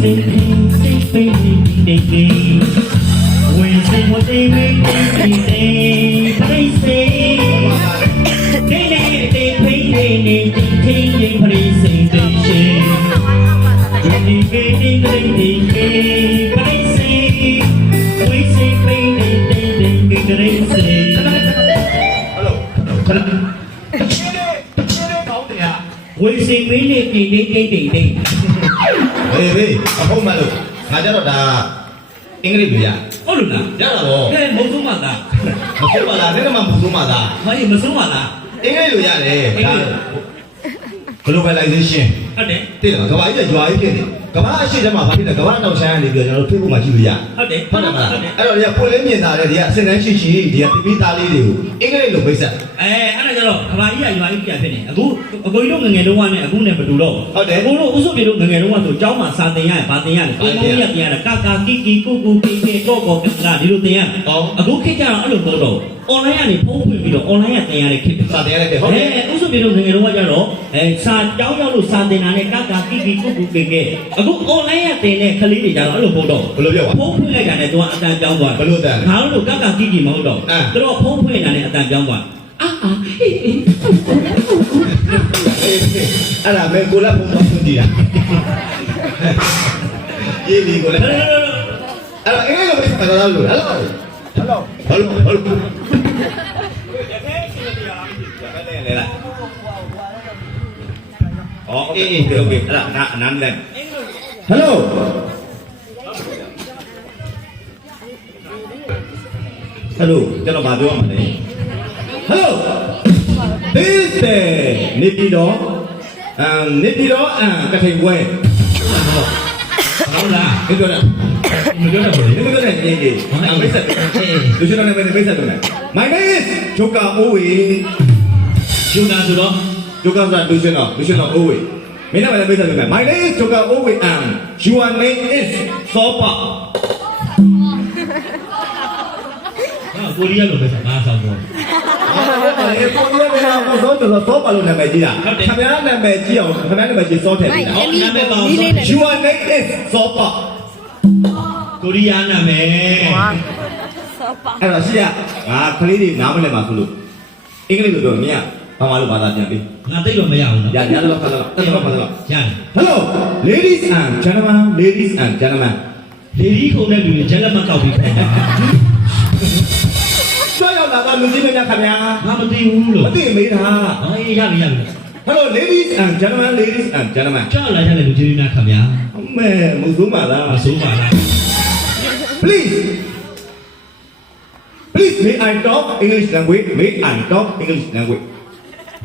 We say we need Hey, a home malo. Najada English. Oh, no. Yeah, Mozumada. Muzumada. Why Mozumada? English. Globalization. Why did you like it? Come on, she's a mother. The government of China, people much you. I don't have put any idea. Send she, the Italy. English look with that. I don't know. Hawaii, you are getting a good and the one a good never do low. Also, you don't get one to Jama Satia, Patia, Kaka, Kiki, Kuku, Kiki, Coco, Lutia. A good kick out of the photo. Only any Pope will only at the other kick. Also, you don't get what you know. And San Yao Sunday and Kaka, Kiki, Kuku, Kiki. A good only at the Kalidi, a photo. Pope will get at one at that young one. How to Kaka Kiki Modo? Throw Pope and at that young one. Allora, me quella può non dire. Ieri quella. Allora, io lo penso da allora. Allora. Oh, okay. Allora, nan. Hello. Hello, cho nó bà đưa mà này. Hello. This is Nipido. Cái thằng quê. Đó là cái này. Cái này gì? Mấy sợi. Tôi chưa nói mấy sợi này. My name is Choka Owi. Choka từ đó. Choka là tôi chưa nói Owi. Mấy năm này mấy sợi này. My name is Choka Owi and your name is Sopa. Korea lo bây giờ ba sao rồi? Korea bây giờ có Sopa luôn là mày gì à? Thằng bé là mày chi không? Thằng bé là mày chỉ số thẻ. Your name is Sopa. Korea là mẹ.အဲ့တော့ရှိရကလေးတွေနားမလဲမှာဆိုလို့အင်္ဂလိပ်လိုပြောမြင်ဘာမှလို့ဘာသာပြန်ပြီ ငါသိလို့မရဘူးနော် ရတော့ခါတော့တက်တော့ခါတော့ ရတယ် Hello ladies and gentlemenလေဒီခုံတဲ့လူတွေဂျက်လက်မကောက်ပြီးခင်ဗျာ ကျွတ်ရောက်လာကလူကြီးမင်းများခင်ဗျာ ငါမသိဘူးလို့ မသိမေးတာ အေးရပြီ Hello ladies and gentlemen ကြောက်လာကြတဲ့လူကြီးများခင်ဗျာ အမေမစိုးပါလား မစိုးပါလား Please may I talk English language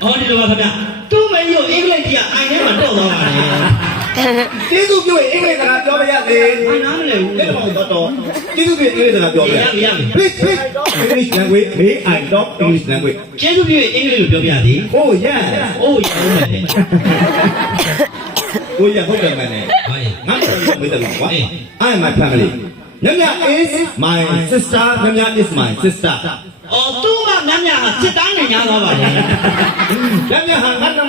အော်ဒီလိုပါခင်ဗျာသူ့မင်းတို့အင်္ဂလိပ်ကြီးကအိုင်ထဲမှာတော့သွားပါလေ ကျေးဇူးပြုရင်အင်္ဂလိပ်စကားပြောပြရစေ ဘာနားမလဲဘူး လက်တော့ကျေးဇူးပြုအင်္ဂလိပ်စကားပြောပြ ရပြီ Please English language may I talk English language ကျေးဇူးပြုအင်္ဂလိပ်လိုပြောပြသည် Oh yeah အိုးရအောင်မယ် Oh yeah ဟုတ်တယ်မနဲ့ ဟုတ်ရဲ့ ငါတို့မေးတယ်ကွာ I am my family Nyanya is my sister Nyanya is my sister အော်သူ့ကညဟာစစ်သားနဲ့ညာသွားပါလေ Nyanyaဟာငါန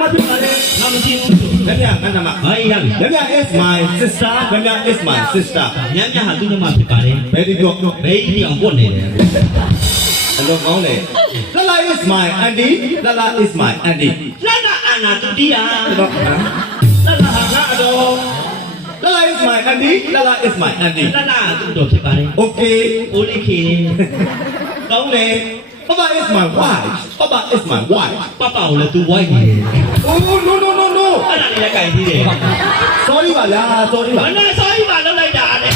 မဖြစ်ပါလေ ငါမကြည့်ဘူးဆို Nyanya ငါနမ ဟာရပြီ Nyanya is my sister Nyanya is my sister ညဟာသူ့ညမဖြစ်ပါလေ Very good ဘေးကြီးအောင်ပွတ်နေတယ် အလုံးကောင်းလေ Lala is my auntie Lala is my auntie လာလာအနာတူတီးတာလာလာဟာငါတော့ Lala is my auntie Lala is my auntie လာလာသူ့တော့ဖြစ်ပါလေ Okay အိုးလေးခေ ကောင်းလေ Papa is my wife Papa is my wife ပပကိုလည်းသူဝိုက်နေတယ် Oh no အဲ့ဒါလေးလည်းကြိုင်သေးတယ် Sorry ပါဗျာ Sorry ပါ မနဲ့ဆိုရင်ပါလောက်လိုက်တာတဲ့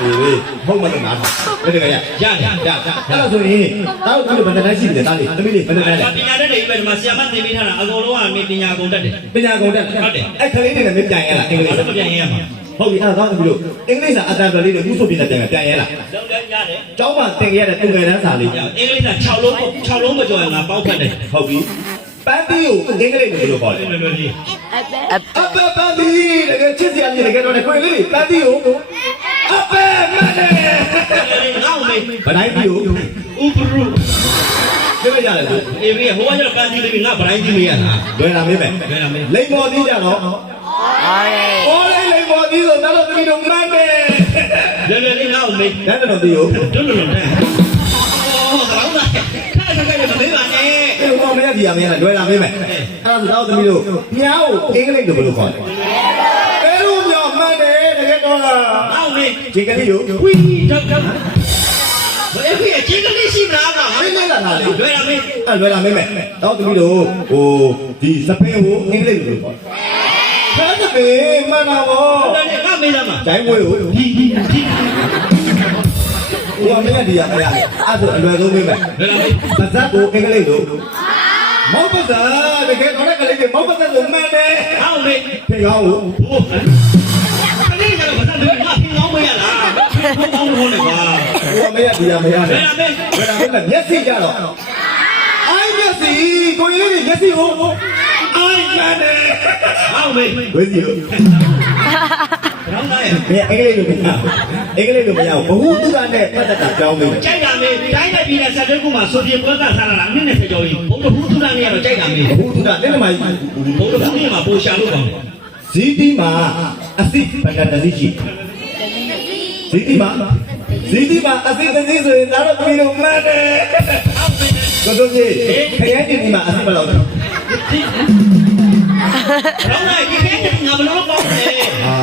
အေးဟုတ်မှလည်းနားဘယ်တကယ်ရအဲ့ဒါဆိုရင်တောက်ပြီးဘယ်နဲ့ရှိတယ်တားလေးသမီးလေးဘယ်နဲ့လဲ ပညာတတ်တယ်ပဲဒီမှာဆီယမသင်ပေးထားတာအကုန်လုံးကပညာကုန်တတ်တယ် ပညာကုန်တက်အဲ့ခလေးတွေလည်းမပြန်ရလားအင်္ဂလိပ် မပြန်ရမှာ ဟုတ်ပြီအဲ့ဒါသမီးတို့အင်္ဂလိပ်စာအတန်တော်လေးတွေဥဆိုပြနေပြန်ရလား လုံးလည်းရတယ် ကျောင်းမှာသင်ခဲ့ရတဲ့သူငယ်တန်းစာလေး အင်္ဂလိပ်က6လုံးမကြော်ရင်ငါပေါက်ဖတ်တယ် ဟုတ်ပြီပန်းတီးကိုအင်္ဂလိပ်လိုဘယ်လိုခေါ်လဲ လွယ်လွယ်လေး အပပန်းတီးတကယ်ချစ်စရာကြီးတကယ်တော့ခွေလေးပန်းတီးကိုအပမနဲ့ ငါ့ကိုမေး ဗတိုင်းတီးကို ဥပရု ပြည့်ရတယ်သူ အေးမေးဟိုကကျတော့ပန်းကြီးလေးငါဗတိုင်းကြီးမေးရလား လွယ်လာမေးမယ် လွယ်လာမေး လိမ္မော်တီးကြတော့ Ôi. အော်လိမ္မော်တီး သမီးဆိုသားတော်သမီးတို့မှန်းတယ် လွယ်လွယ်လေးနောက်မေ ။ဒါတော့ဒီကို တွန်းလွယ်လွယ်တဲ့အော်ကောင်းတာခက်ခက်ခက်မမေးပါနဲ့ အဲ့လိုမရဒီရမင်းလားလွယ်လာမေးမယ်။အဲ့ဒါဆိုသားတော်သမီးတို့မြောက်အင်္ဂလိပ်လိုဘယ်လိုခေါ်လဲ။ဘယ်လိုမြောက်မှန်းတယ်တကယ်တော့လား အောက်မေ ။ဒီကလေးကို ဝီတော့ဘယ်ဖြစ်အချင်းကလေးရှိမလားကွာ မင်းလေးလာတာလေ လွယ်လာမေ ။အဲ့လွယ်လာမေးမယ်။သားတော်သမီးတို့ဟိုဒီစပင်းကိုအင်္ဂလိပ်လိုခေါ်တယ်။ခါတဲ့မှန်ပါဗော တော်တယ်ကမေးသားမှာ ။ဒိုင်းဝဲကို ဒီဟိုမင်းဒီရမရအဲ့ဒါအလွယ်ဆုံးမေးမယ် လွယ်လာမေ ။ပါဇက်ကိုအင်္ဂလိပ်လိုမောက်ပါဇက်တကယ်တော့ကလေးကမောက်ပါဇက်ကိုမှန်တယ် အောက်မေ ။ဖေကောင်းကို ဟိုကလေးကတော့ဘာသာတွေငါဖင်ကောင်းမရလားဖင်ကောင်းလို့နေကွာ ဟိုမရဒီရမရ လွ နဲ့ ယ်လာမေ ဘယ်တော့မှမျက်စိကြတော့အိုင်းမျက်စိကိုကြီးလေးမျက်စိကိုအိုင်းမှန်တယ် အောက်မေ ဝေးစီလို့ ကောင်းသားရဲ့ မင်းအင်္ဂလိပ်လိုမရအင်္ဂလိပ်လိုမရဘူးဘ ഹു တုဒနဲ့ပတ်သက်တာကြောင်းမေးမယ် ကြိုက်တာမေတိုင်းနဲ့ပြည်နဲ့ဆက်တွဲကူမှာဆိုပြေပွဲကစားလာတာအနည်းနဲ့ဆက်ကြော်ကြီးဘုံတို့ဟူသူတန်းနေရတော့ကြိုက်တာမေ ဘ ഹു တုဒလက်နမကြီး ဘုံတို့ဟူနေမှာပိုရှာလို့ကောင်းတယ် ဇီတိမှာအစိဘန္ဒတစီရှိဇီတိမှာအစိတစီဆိုရင်ဒါတော့ပြီးလို့မှန်တယ် အောက်မေ ကိုတို့ကြီးခရဲတင်ဒီမှာအစိဘယ်လောက်လဲ ရောင်းလိုက်ဒီကဲငါဘလို့ကောင်းတယ်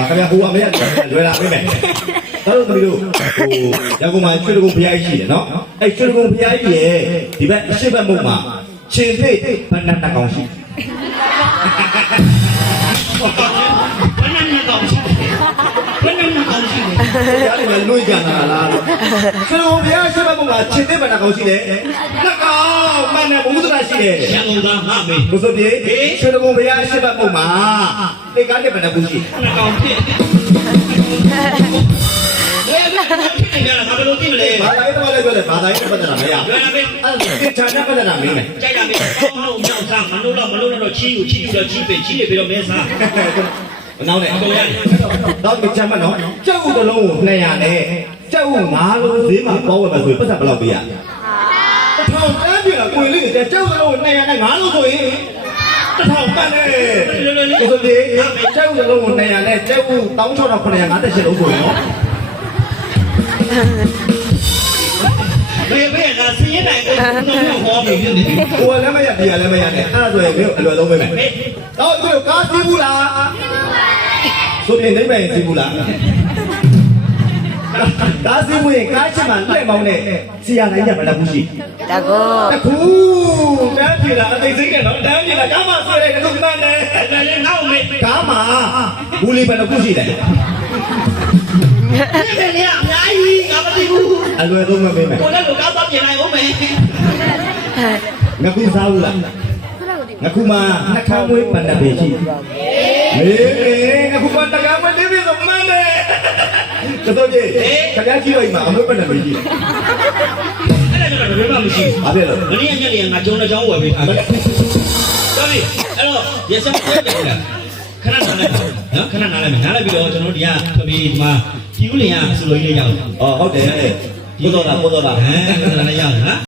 ခင်ဗျာဟိုအမေကလွယ်လာမေးမယ်ဒါတို့သမီးတို့ဟိုရန်ကုန်မှာရွှေတကုံဘုရားကြီးရှိတယ်နော်အဲ့ရွှေတကုံဘုရားကြီးရဲ့ဒီဘက်အရှိတ်ဘက်မုံမှာခြေသိဘန္ဒတကောင်ရှိ ဘယ်နဲ့ကောင်းရှိဘယ်နဲ့ကောင်းရှိ ရားတွေလွှင့်ကြတာလားလို့ရွှေတကုံဘုရားအရှိတ်ဘက်မုံမှာခြေသိဘန္ဒကောင်ရှိတယ်လက်ကောင်မှန်တယ်ဘုဒ္ဓရာရှိတယ် ရန်ကုန်သားဟာမေ ဘုဆိုပြေရွှေတကုံဘုရားအရှိတ်ဘက်မုံမှာတိတ်ကားတဲ့ဘန္ဒဘူးရှိ နှကောင်ဖြစ်ဘယ်မှာဖြစ်နေကြလားငါဘလို့သိမလဲ ဘာသာရေးတော့လည်းပြောတယ်ဘာသာရေးပတ်သက်တာမရ လွယ်လာမေ အဲ့ဒါသင်္ချာနဲ့ပတ်သက်တာမင်းမယ် ကြိုက်တာမေအောင်းအောင်စားမလို့တော့ချီးကိုချီးတော့ချီးပဲချီးနေပြီးတော့မဲစား နောက်နဲ့ အကုန်ရတယ် တော့ဒီချမ်းမနော်ကြောက်ဥတစ်လုံးကို200နဲ့ကြောက်ဥ5လုံးဈေးမှာပေါ်ဝယ်မှာဆိုရင်ပတ်စံဘယ်လောက်ပေးရ1000တန်းပြတာကိုယ်လေးကကြောက်ဥတစ်လုံးကို200နဲ့5လုံးဆိုရင်1000ပတ်နဲ့ဒီဆိုဒီကြောက်ဥတစ်လုံးကို200နဲ့ကြောက်ဥ16958လုံးဆိုရင်နော် ဘယ်ကစင်းတိုင်းကိုဟောပြီးနေတယ် ကိုယ်လည်းမရဒီကလည်းမရနဲ့အဲ့ဒါဆိုရင်မျိုးအလွယ်ဆုံးပဲမယ်တော့ဒီလိုကားစီးဘူးလားဆိုရင်နေမယ်စီးဘူးလားကားစီးဘူးရင်ကားချင်မှလက်မောင်းနဲ့စီရနိုင်ကြမလားဘူးရှိ တကော အခုတန်းပြေတာအသိစိတ်နဲ့နော်တန်းပြေတာကားမှဆွဲတယ်ကတော့မှန်တယ် အဲ့ဒါလည်းနောက်မေ ကားမှာဘူးလေးပဲတော့ခုရှိတယ် ဒီကနေ့အများကြီးငါမသိဘူး အလွယ်ဆုံးပဲပေးမယ် ကိုလည်းကိုကားသွားပြင်လိုက်ဦးမယ် ငခုစားဘူးလားငခုမှာနှခမ်းမွေးပန္နပေရှိငခုမှာနှခမ်းမွေးဒီပြီးဆိုမှန်တယ်ကတော့ကြီးခဏကြည့်လိုက်မှာအမွေးပန္နပေရှိ အဲ့ဒါကတော့ဘယ်မှမရှိဘူး ဘာဖြစ်လို့ မနေ့ညနေငါကျုံတဲ့ချောင်းဝယ်ပေးထားတယ်တော်ပြီအဲ့တော့ရစက်ပြည့်တယ်ခဏနားလိုက်နော်ခဏနားလိုက်မယ်နားလိုက်ပြီးတော့ကျွန်တော်တို့ဒီကခပီးဒီမှာပြူးလင်ရဆိုလိုကြီးလေးရောက်တယ် ဟုတ်တယ်ပို့တော့တာ လည်းရောက်တယ်နော်